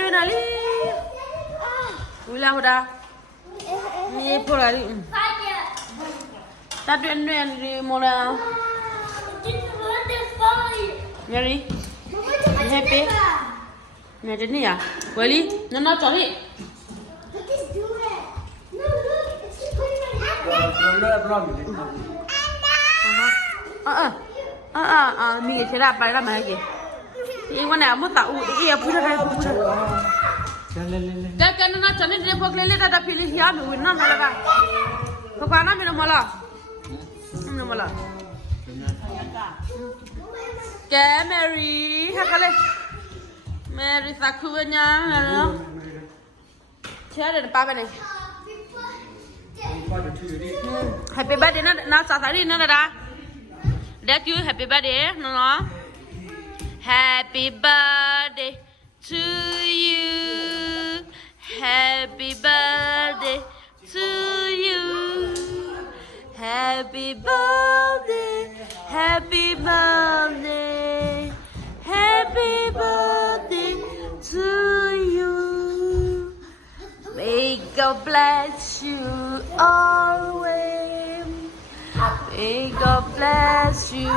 ด้วยนะลิวิลาหัวดานี่พอละลิตาด้วยนี่ลิโมนาเนี่ยลิแฮปปี้เนี่ยจะนี่อ่ะเวลี่นั่นน่ะจอลี่มีเชดาไปแล้วไหมกี่ยังวันไหนมุตตาอูอีพูดอะไรพูดกันนั่นจอนี่เดี๋ยวพวกเล่นแต่พิลิฮิอามีวินนั่นอะไรกันพวกนั้นมีน้ำมันละน้ำมันละแกแมรี่ฮักกันเลยแมรี่สักคืนยังเนาะเชื่อเดี๋ยวป้าไปไหนHappy birthday na sasari na da. That you happy birthday no. Happy birthday to you. Happy birthday to you. Happy birthday. Happy birthday. Happy birthday to you.May God bless you always. May God bless you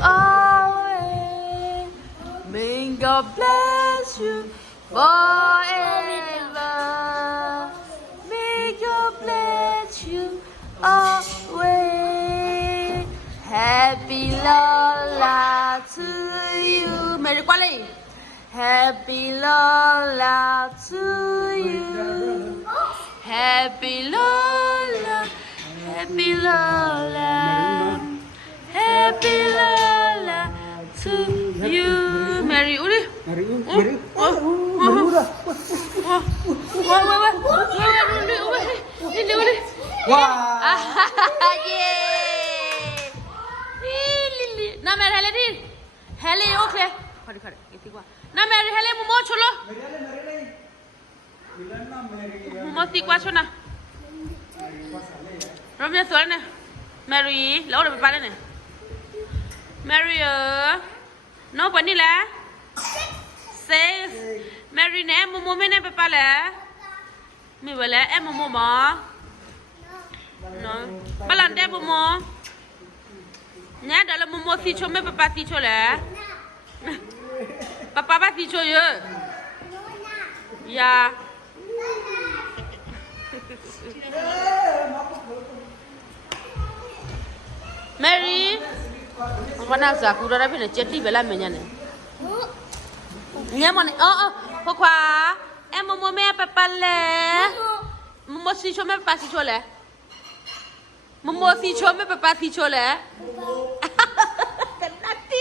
always. May God bless you forever. May God bless you always. Happy Lola to you. Merry Happy Lola to you.Happy Lola, Happy Lola, Happy Lola to you. Mary, uli. Mary. Wah. Yay. Na Mary, Heli, okay. Khari, itu gua. Na Mary, Heli, mau cholo. Mesti kuat na. Ramai soal ni. Mary, lalu apa pada ni? Mary, no pani lah. Six. Mary ni, mumu mana apa lah? Mi boleh, mumu mah. No. Balan dia mumu. Ni dalam mumu si cuma papa si cuma. Papa si cuma ya. Ya.Mary, apa nak sah? Kurang apa ni? Ceti bela mana ni? Ni mana? Kau mau apa pale? Mau si cuma apa si cole? Mau si cuma apa si cole? Nanti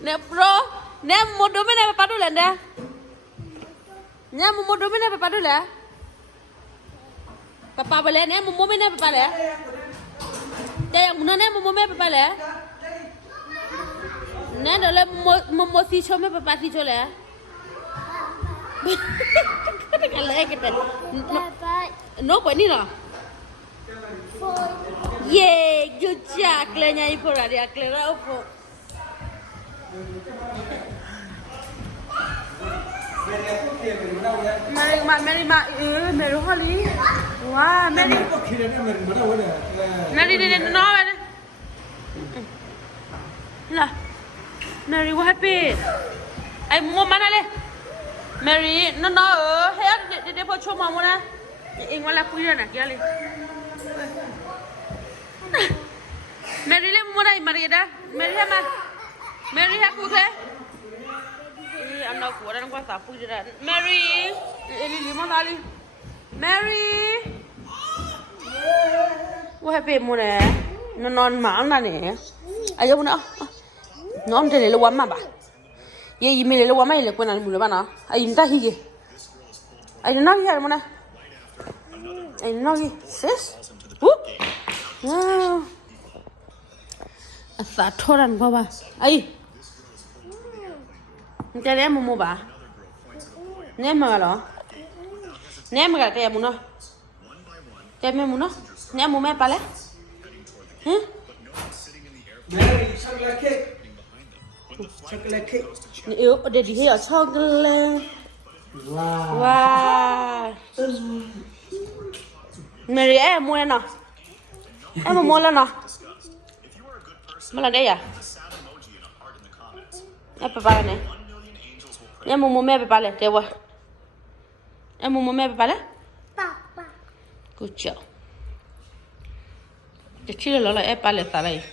ni bro, ni mau domain apa padu lenda? Ni mau domain apa padu lah? Papa boleh ni mau domain apa pale? Dia mana ni mau apa pale? Ni dalam mau si cuma apa si cole? Kalau kita, no pani lah. Yeay, juja, kelenya ibu raya, kelera apa? Mary Holly. Wah, Mary. Mary ni no. Lah, Mary what happy? Ay mo mana le? Mary, no. Hey, dia pun cuma mana? Ingin lah punya nak kali. Mary le mana? Mary dah. Mary apa? Mary aku ke? Anak kuat dan kuat sapu je dah. Mary, ini lima kali. Mary, wah happy mana? Non mana ni? Ayo mana? Non tu le luar mana? Ye ini le luar mana? Le kau nak mula mana? Ayo entah hiji. Ayo nak hiji mana? Ayo nak hiji. Sis? Wow. Asal thoran bapa. Ayo. Kita ni mumu ba? Ni mana? Ni mana kita muno? Kita muno? Ni mumu apa le? Chocolate cake. Ni ada di here chocolate. Wow. Wow. Mary em mua lên nào. Em mà mua lên nào. Mà là đây à? Em phải vào này. Em mua mẹ phải vào này, đẹp quá. Em mua mẹ phải vào này. Papa. Good job. Cái chi là em vào này xả này.